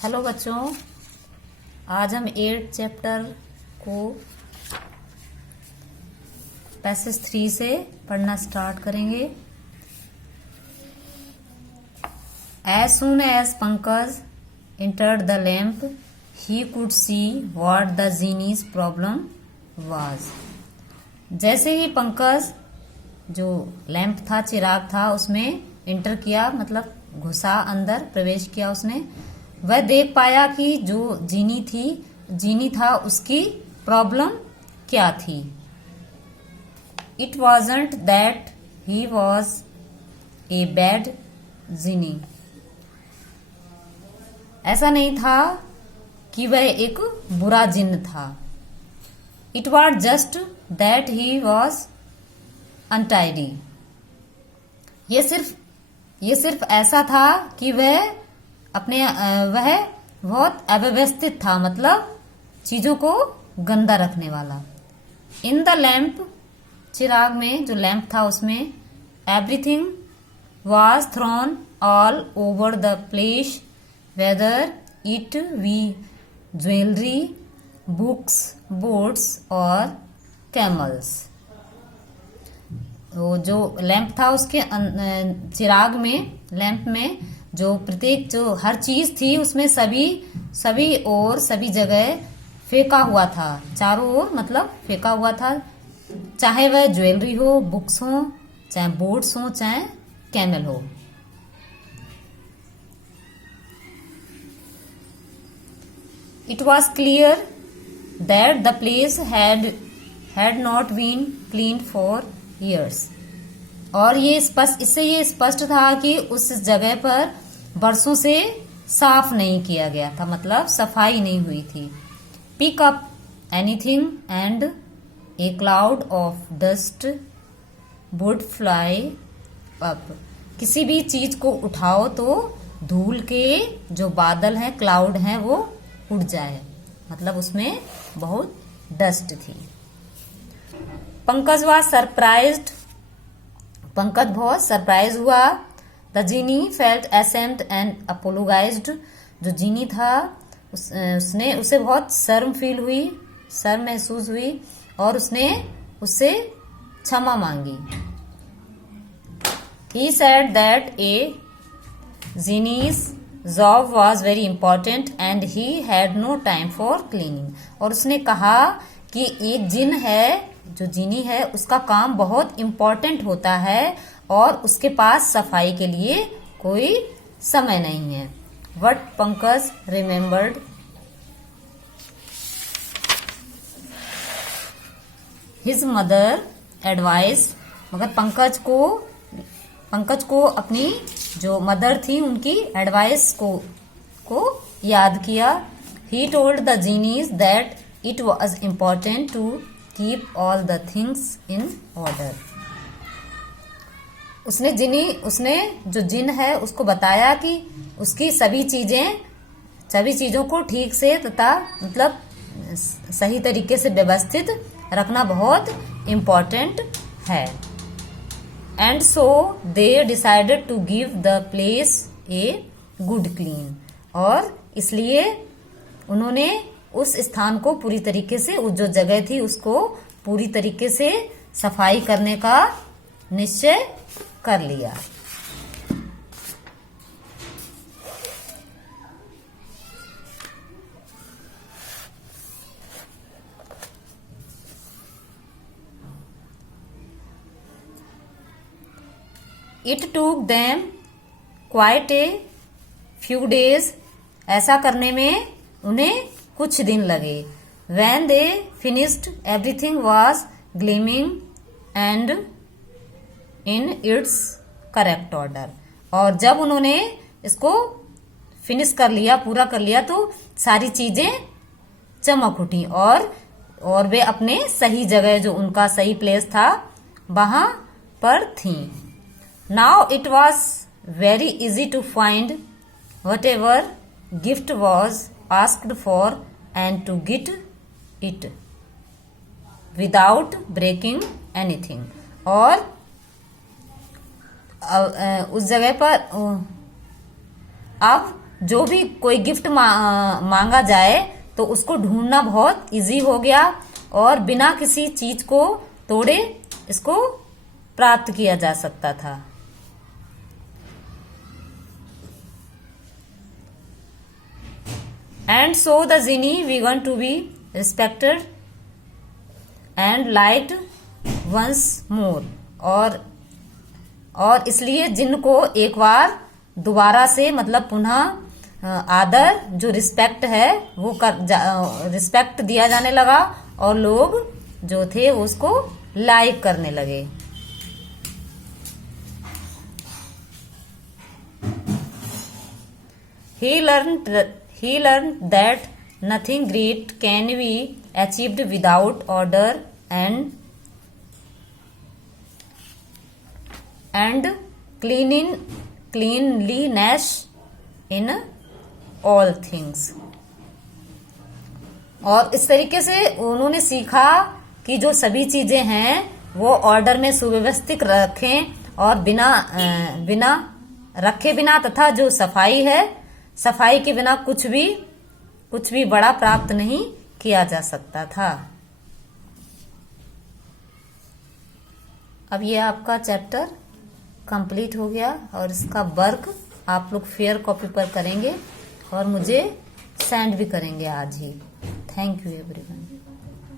Hello बच्चों, आज हम 8 चैप्टर को पैसेज 3 से पढ़ना स्टार्ट करेंगे। As soon as Pankaj entered the lamp, he could see what the genie's problem was. जैसे ही पंकज जो लैंप था, चिराग था, उसमें इंटर किया, मतलब घुसा, अंदर प्रवेश किया उसने, वह देख पाया कि जो जीनी था उसकी प्रॉब्लम क्या थी। It wasn't that he was a bad genie. ऐसा नहीं था कि वह एक बुरा जिन्न था। It was just that he was untidy. ये सिर्फ ऐसा था कि वह बहुत अव्यवस्थित था, मतलब चीजों को गंदा रखने वाला। इन द लैम्प, चिराग में जो लैंप था उसमें, everything was thrown all over the place, whether it we jewellery, books, boats और कैमल्स। वो जो लैंप था उसके चिराग में, लैंप में जो प्रत्येक जो हर चीज थी उसमें सभी जगह फेंका हुआ था, चारों ओर मतलब फेंका हुआ था, चाहे वह ज्वेलरी हो, बुक्स हो, चाहे बोट्स हो, चाहे कैमल हो। It was clear that the place had not been cleaned for years. और इससे ये स्पष्ट था कि उस जगह पर बरसों से साफ नहीं किया गया था, मतलब सफाई नहीं हुई थी। Pick up anything and a cloud of dust would fly up. किसी भी चीज को उठाओ तो धूल के जो बादल हैं, क्लाउड हैं, वो उड़ जाए, मतलब उसमें बहुत डस्ट थी। पंकज was surprised, पंकज बहुत सरप्राइज हुआ। The genie felt ashamed and apologised. जो जीनी था उसे बहुत शर्म महसूस हुई और उसने उससे क्षमा मांगी। He said that a genie's job was very important and he had no time for cleaning। और उसने कहा कि एक जिन है, जो जीनी है, उसका काम बहुत इम्पोर्टेंट होता है और उसके पास सफाई के लिए कोई समय नहीं है। What Pankaj remembered, his mother advice. मगर पंकज को अपनी जो मदर थी उनकी एडवाइस को याद किया। He told the genies that it was important to keep all the things in order। उसने जो जिन है उसको बताया कि उसकी सभी चीजों को ठीक से तथा मतलब सही तरीके से व्यवस्थित रखना बहुत इम्पोर्टेंट है। And so they decided to give the place a good clean. और इसलिए उन्होंने उस स्थान को पूरी तरीके से, उस जो जगह थी उसको पूरी तरीके से सफाई करने का निश्चय कर लिया। It took them quite a few days। ऐसा करने में उन्हें कुछ दिन लगे। When they finished, everything was gleaming and in its correct order। और जब उन्होंने इसको फिनिश कर लिया, पूरा कर लिया, तो सारी चीजें चमक उठी और वे अपने सही जगह, जो उनका सही प्लेस था, वहां पर थी। Now it was very easy to find whatever gift was asked for and to get it without breaking anything। और उस जगह पर अब जो भी कोई गिफ्ट मांगा जाए तो उसको ढूंढना बहुत इजी हो गया और बिना किसी चीज को तोड़े इसको प्राप्त किया जा सकता था। And so the genie began to be respected and liked once more। और इसलिए जिन को एक बार दोबारा से मतलब पुनः आदर जो रिस्पेक्ट है वो रिस्पेक्ट दिया जाने लगा और लोग जो थे वो उसको लाइक करने लगे। He learned that nothing great can be achieved without order and cleanliness in all things। और इस तरीके से उन्होंने सीखा कि जो सभी चीजें हैं वो ऑर्डर में सुव्यवस्थित रखें और बिना रखे बिना तथा जो सफाई है सफाई के बिना कुछ भी बड़ा प्राप्त नहीं किया जा सकता था। अब ये आपका चैप्टर कंप्लीट हो गया और इसका वर्क आप लोग फेयर कॉपी पर करेंगे और मुझे सेंड भी करेंगे आज ही। Thank you everyone.